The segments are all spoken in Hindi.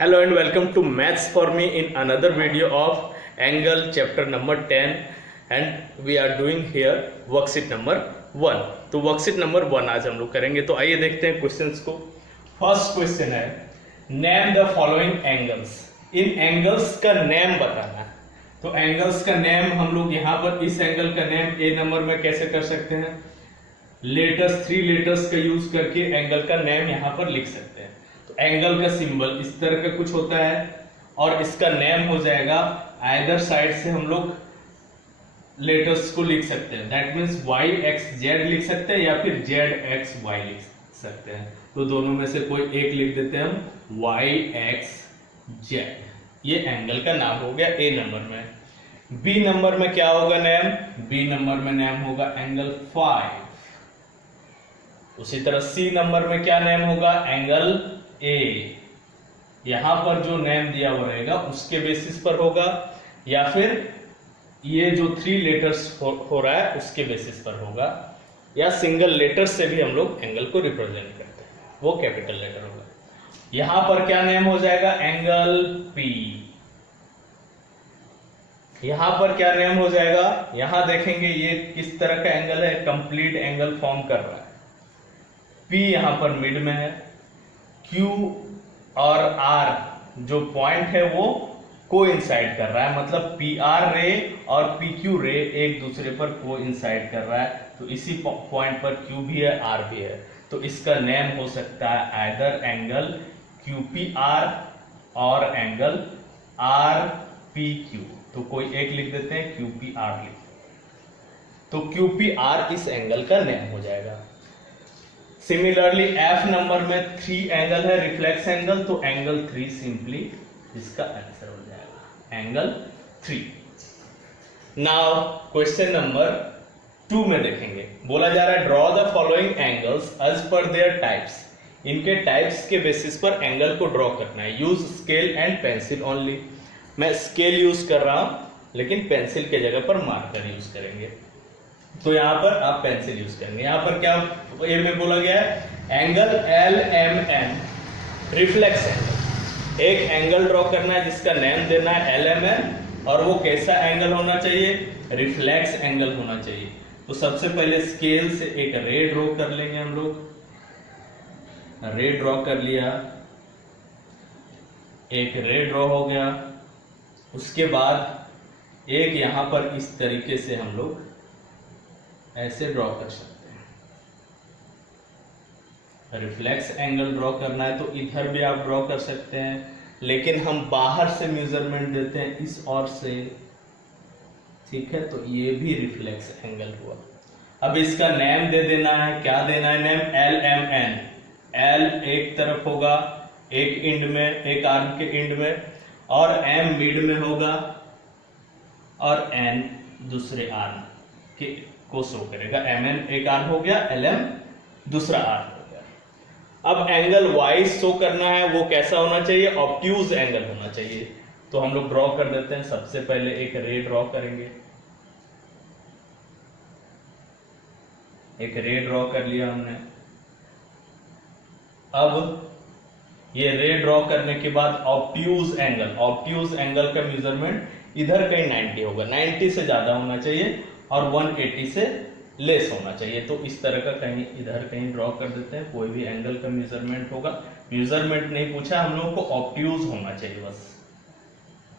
Hello and welcome to Maths for Me in another video of Angle chapter number 10 and we are doing here worksheet number 1। तो वर्कशीट नंबर 1 आज हम लोग करेंगे। तो आइए देखते हैं क्वेश्चंस को। फर्स्ट क्वेश्चन है name the following angles. In angles का नेम बताना है। तो एंगल्स का नेम हम लोग यहाँ पर इस एंगल का नेम ए नंबर में कैसे कर सकते हैं, लेटर्स 3 लेटर्स का यूज करके एंगल का नेम यहाँ पर लिख सकते हैं। तो एंगल का सिंबल इस तरह का कुछ होता है और इसका नेम हो जाएगा आइदर साइड से हम लोग लेटर्स को लिख सकते हैं। That means Y X Z लिख सकते हैं या फिर जेड एक्स वाई लिख सकते हैं। तो दोनों में से कोई एक लिख देते हैं हम वाई एक्स जेड। ये एंगल का नाम हो गया ए नंबर में। बी नंबर में क्या होगा नेम, बी नंबर में नेम होगा एंगल 5। उसी तरह सी नंबर में क्या नेम होगा, एंगल ए। यहां पर जो नेम दिया हुआ रहेगा उसके बेसिस पर होगा या फिर ये जो 3 लेटर्स हो रहा है उसके बेसिस पर होगा, या सिंगल लेटर्स से भी हम लोग एंगल को रिप्रेजेंट करते हैं, वो कैपिटल लेटर होगा। यहां पर क्या नेम हो जाएगा, एंगल पी। यहां पर क्या नेम हो जाएगा, यहां देखेंगे ये किस तरह का एंगल है, कंप्लीट एंगल फॉर्म कर रहा है। P यहां पर मिड में है, Q और R जो पॉइंट है वो कोइंसाइड कर रहा है, मतलब PR रे और PQ रे एक दूसरे पर कोइंसाइड कर रहा है। तो इसी पॉइंट पर Q भी है, R भी है। तो इसका नेम हो सकता है आइदर एंगल QPR और एंगल RPQ। तो कोई एक लिख देते हैं, QPR लिख देते हैं। तो QPR इस एंगल का नेम हो जाएगा। सिमिलरली एफ नंबर में 3 एंगल है रिफ्लेक्स एंगल, तो एंगल 3 सिंपली इसका आंसर हो जाएगा, एंगल 3। नाउ क्वेश्चन नंबर 2 में देखेंगे, बोला जा रहा है draw the following angles as per their types. इनके टाइप्स के बेसिस पर एंगल को ड्रॉ करना है। Use scale and pencil only. मैं स्केल यूज कर रहा हूं लेकिन पेंसिल के जगह पर मार्कर यूज करेंगे। तो यहां पर आप पेंसिल यूज करेंगे। यहां पर क्या ए में बोला गया है, एंगल LMN रिफ्लेक्स एंगल। एक एंगल ड्रॉ करना है जिसका नेम देना है LMN, और वो कैसा एंगल होना चाहिए, रिफ्लेक्स एंगल होना चाहिए। तो सबसे पहले स्केल से एक रे ड्रॉ कर लेंगे हम लोग। रे ड्रॉ कर लिया, एक रे ड्रॉ हो गया। उसके बाद एक यहां पर इस तरीके से हम लोग ऐसे ड्रॉ कर सकते हैं। रिफ्लेक्स एंगल ड्रॉ करना है तो इधर भी आप ड्रॉ कर सकते हैं, लेकिन हम बाहर से मेजरमेंट देते हैं इस ओर से, ठीक है। तो ये भी रिफ्लेक्स एंगल हुआ। अब इसका नेम दे देना है, क्या देना है नेम, LMN। L एक तरफ होगा, एक एंड में, एक आर्म के एंड में, और M मिड में होगा, और N दूसरे आर्म के को शो करेगा। MN एक आर्म हो गया, LM दूसरा आर्म हो गया। अब एंगल Y शो करना है, वो कैसा होना चाहिए, ऑब्ट्यूज एंगल होना चाहिए। तो हम लोग ड्रॉ कर देते हैं। सबसे पहले एक रे ड्रॉ करेंगे। एक रे ड्रॉ कर लिया हमने। अब ये रे ड्रॉ करने के बाद ऑब्ट्यूज एंगल का मेजरमेंट इधर कहीं 90 होगा, 90 से ज्यादा होना चाहिए और 180 से लेस होना चाहिए। तो इस तरह का कहीं इधर कहीं ड्रॉ कर देते हैं। कोई भी एंगल का मेजरमेंट होगा, मेजरमेंट नहीं पूछा हम लोगों को, ऑब्ट्यूज होना चाहिए बस।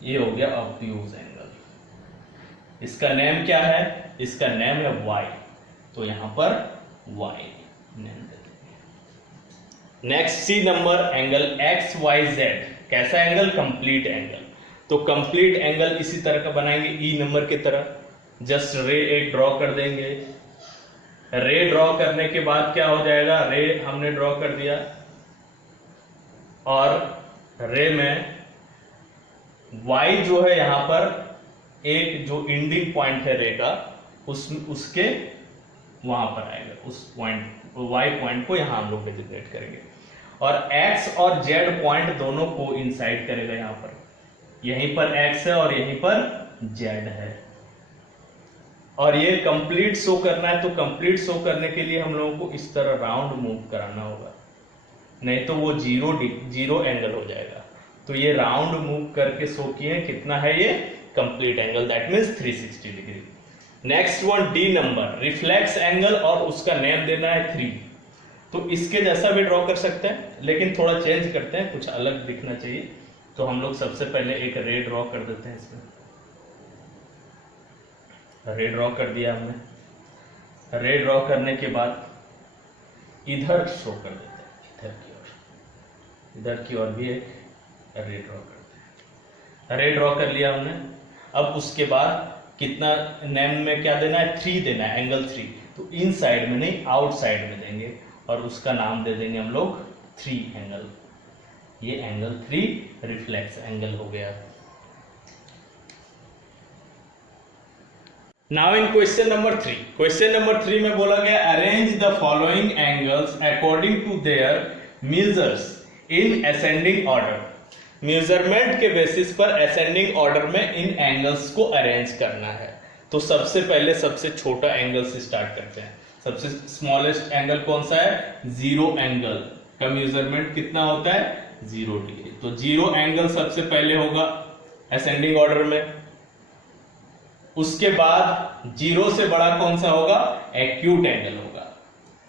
ये हो गया ऑब्ट्यूज एंगल। इसका नेम क्या है, इसका नेम है Y। तो यहां पर Y नेम देते हैं। Next C number, angle XYZ। कैसा एंगल, कंप्लीट एंगल। तो कंप्लीट एंगल इसी तरह का बनाएंगे, ई नंबर की तरह। जस्ट रे एक ड्रॉ कर देंगे। रे ड्रॉ करने के बाद क्या हो जाएगा, रे हमने ड्रॉ कर दिया और रे में Y जो है यहां पर एक जो एंडिंग पॉइंट है रे का उसके वहां पर आएगा, उस पॉइंट Y पॉइंट को यहां हम लोग डेजिग्नेट करेंगे। और X और Z पॉइंट दोनों को इंसाइड करेगा। यहां पर यहीं पर X है और यहीं पर Z है, और ये कंप्लीट शो करना है। तो कंप्लीट शो करने के लिए हम लोगों को इस तरह राउंड मूव कराना होगा, नहीं तो वो जीरो एंगल हो जाएगा। तो ये राउंड मूव करके शो किए, कितना है ये complete angle, that means 360 degree. Next one D number, reflex angle और उसका नेम देना है 3। तो इसके जैसा भी ड्रॉ कर सकते हैं, लेकिन थोड़ा चेंज करते हैं, कुछ अलग दिखना चाहिए। तो हम लोग सबसे पहले एक रे ड्रॉ कर देते हैं। इसमें रे ड्रॉ कर दिया हमने। रे ड्रॉ करने के बाद इधर शो कर देते हैं, इधर की ओर भी एक रे ड्रॉ करते हैं। रे ड्रॉ कर लिया हमने। अब उसके बाद कितना नेम में क्या देना है, 3 देना है, एंगल 3। तो इन साइड में नहीं, आउट साइड में देंगे और उसका नाम दे देंगे हम लोग 3 एंगल। ये एंगल 3 रिफ्लेक्स एंगल हो गया। Now in question number 3, question number 3 में बोला गया arrange the following angles according to their measures in ascending order. Measurement के बेसिस पर असेंडिंग ऑर्डर में इन एंगल्स को अरेंज करना है। तो सबसे पहले सबसे छोटा एंगल से स्टार्ट करते हैं। सबसे स्मॉलेस्ट एंगल कौन सा है, 0 एंगल का मेजरमेंट कितना होता है, 0 डिग्री। तो 0 एंगल सबसे पहले होगा असेंडिंग ऑर्डर में। उसके बाद 0 से बड़ा कौन सा होगा, एक्यूट एंगल होगा।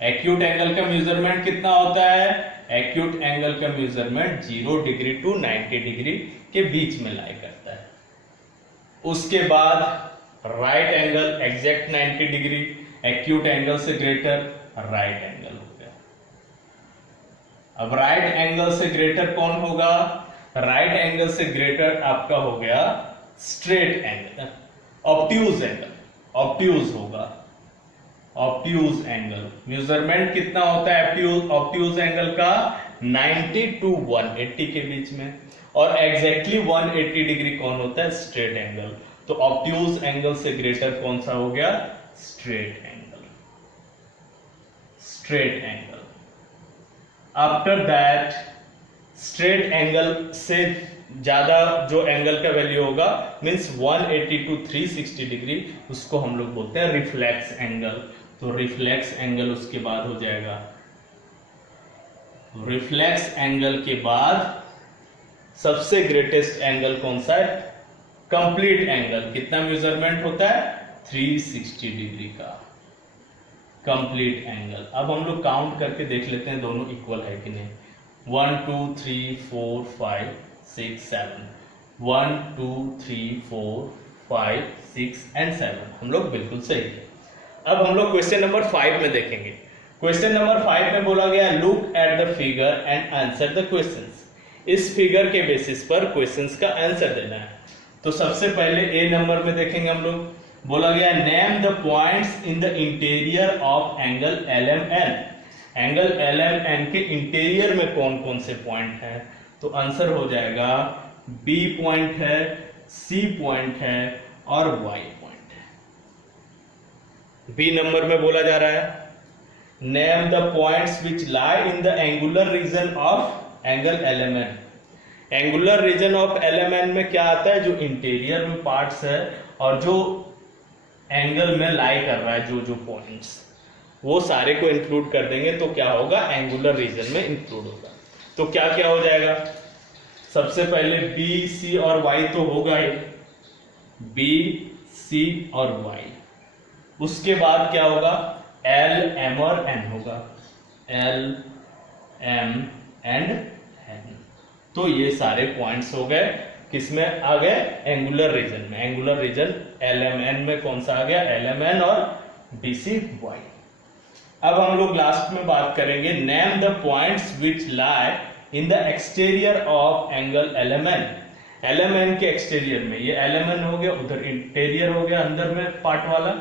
एक्यूट एंगल का मेजरमेंट कितना होता है, एक्यूट एंगल का मेजरमेंट 0 डिग्री टू 90 डिग्री के बीच में लाई करता है। उसके बाद right angle exact 90 degree, acute angle से ग्रेटर राइट एंगल हो गया। अब राइट एंगल से ग्रेटर कौन होगा, राइट एंगल से ग्रेटर आपका हो गया straight angle, obtuse angle, obtuse होगा, ऑब्ट्यूज एंगल। मेजरमेंट कितना होता है ऑब्ट्यूज एंगल का, 90 टू 180 के बीच में। और एग्जैक्टली 180 डिग्री कौन होता है, स्ट्रेट एंगल। तो ऑब्ट्यूज एंगल से ग्रेटर कौन सा हो गया, straight angle, straight angle. After that straight angle से ज्यादा जो एंगल का वैल्यू होगा मींस 180 टू 360 डिग्री, उसको हम लोग बोलते हैं रिफ्लेक्स एंगल। तो रिफ्लेक्स एंगल उसके बाद हो जाएगा। रिफ्लेक्स एंगल के बाद सबसे ग्रेटेस्ट एंगल कौन सा है, कंप्लीट एंगल। कितना मेजरमेंट होता है, 360 डिग्री का कंप्लीट एंगल। अब हम लोग काउंट करके देख लेते हैं दोनों इक्वल है कि नहीं। 1 2 3 4 5 6 7, 1 2 3 4 5 6 एंड 7 हम लोग बिल्कुल सही है। अब हम लोग क्वेश्चन नंबर 5 में देखेंगे। क्वेश्चन नंबर 5 में बोला गया look at the figure and answer the questions. इस फिगर के बेसिस पर क्वेश्चंस का आंसर देना है। तो सबसे पहले ए नंबर में देखेंगे हम लोग, बोला गया name the points in the interior of angle LMN। Angle LMN के इंटीरियर में कौन कौन से पॉइंट हैं। तो आंसर हो जाएगा B पॉइंट है, C पॉइंट है और Y पॉइंट है। B नंबर में बोला जा रहा है name the points which lie in the angular region of angle LMN। Angular region of LMN में क्या आता है, जो इंटीरियर में पार्ट्स है और जो एंगल में लाई कर रहा है, जो जो पॉइंट्स, वो सारे को इंक्लूड कर देंगे तो क्या होगा, एंगुलर रीजन में इंक्लूड होगा। तो क्या क्या हो जाएगा, सबसे पहले B, C और Y तो होगा ही, B, C और Y। उसके बाद क्या होगा, L, M और N होगा, L, M एंड N। तो ये सारे पॉइंट्स हो गए, किसमें आ गए, एंगुलर रीजन में। एंगुलर रीजन LMN में कौन सा आ गया, LMN और BC, Y। अब हम लोग लास्ट में बात करेंगे name the points which lie in the exterior of angle LMN। LMN के एक्सटीरियर में, ये LMN हो गया, उधर इंटीरियर हो गया, अंदर में पार्ट वाला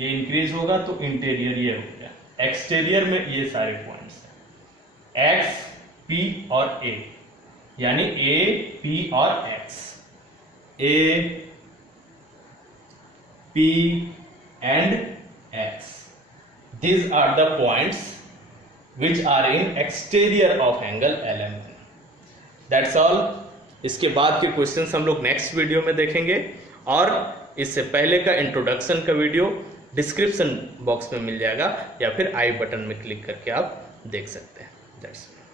ये इंक्रीज होगा तो इंटीरियर ये हो गया। एक्सटीरियर में ये सारे पॉइंट्स हैं X, P और A, यानी A, P और X, A, P and X। These are the points which are in exterior of angle LMN. That's all. इसके बाद के क्वेश्चंस हम लोग नेक्स्ट वीडियो में देखेंगे और इससे पहले का इंट्रोडक्शन का वीडियो डिस्क्रिप्शन बॉक्स में मिल जाएगा या फिर आई बटन में क्लिक करके आप देख सकते हैं। That's all.